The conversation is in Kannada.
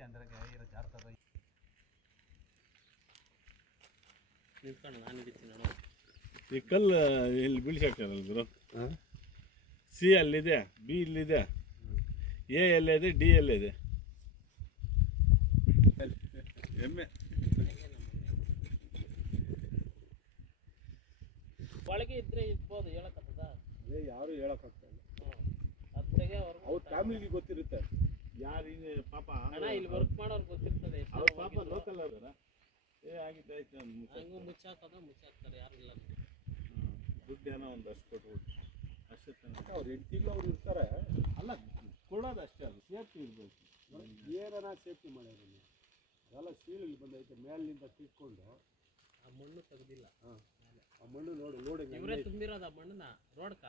ಈ ಕಲ್ಲು ಇಲ್ಲಿ ಬೀಳ್ಸಾಕ್ತಾರಲ್ಲ ಗುರು. ಸಿ ಅಲ್ಲಿದೆ, ಬಿ ಇಲ್ಲಿದೆ, ಎ ಎಲ್ಲಿದೆ, ಡಿ ಎಲ್ಲಿದೆ. ಎಮ್ಮೆ ಒಳಗೆ ಇದ್ರೆ ಇರ್ಬೋದು, ಹೇಳಕ್ಕಾಗ್ತದ? ಯಾರು ಹೇಳಕ್ಕಾಗ್ತಾ ಇಲ್ಲ. ಅವ್ರ ಫ್ಯಾಮಿಲಿಗೆ ಗೊತ್ತಿರುತ್ತೆ ಯಾರು ಹಿಂಗೆ ಪಾಪ ಇಲ್ಲಿ ವರ್ಕ್ ಮಾಡೋರು ಗೊತ್ತಿರ್ತದೆ. ಅವ್ರ ಪಾಪ ಲೋಕಲ್ ಅವ್ರ ಆಗಿತ್ತು ಆಯ್ತು ಹಂಗೂ ಮುಚ್ಚಾಕ್ತಾರೆ, ಯಾರು ಇಲ್ಲ. ದುಡ್ಡು ಏನೋ ಒಂದಷ್ಟು ಕೊಟ್ಬಿಟ್ಟು ಅಷ್ಟೇ ತನಕ ಅವ್ರು 8 ತಿಂಗಳು ಅವ್ರು ಇರ್ತಾರೆ. ಅಲ್ಲ ಕೊಡೋದು ಅಷ್ಟೇ, ಅದು ಸೇಫ್ಟಿ ಇರಬೇಕು. ಏನಾರ ಸೇಫ್ಟಿ ಮಾಡಿದ್ದೀನಿ ಅದೆಲ್ಲ ಸೀಳಿಗೆ ಬಂದೈತೆ ಮೇಲಿನಿಂದ ಕಿತ್ಕೊಂಡು. ಆ ಮಣ್ಣು ತೆಗ್ದಿಲ್ಲ, ಆ ಮಣ್ಣು ನೋಡಿ ಇವರೇ ತುಂಬಿರೋದು ಆ ಮಣ್ಣನ್ನ ರೋಡ್ಕ.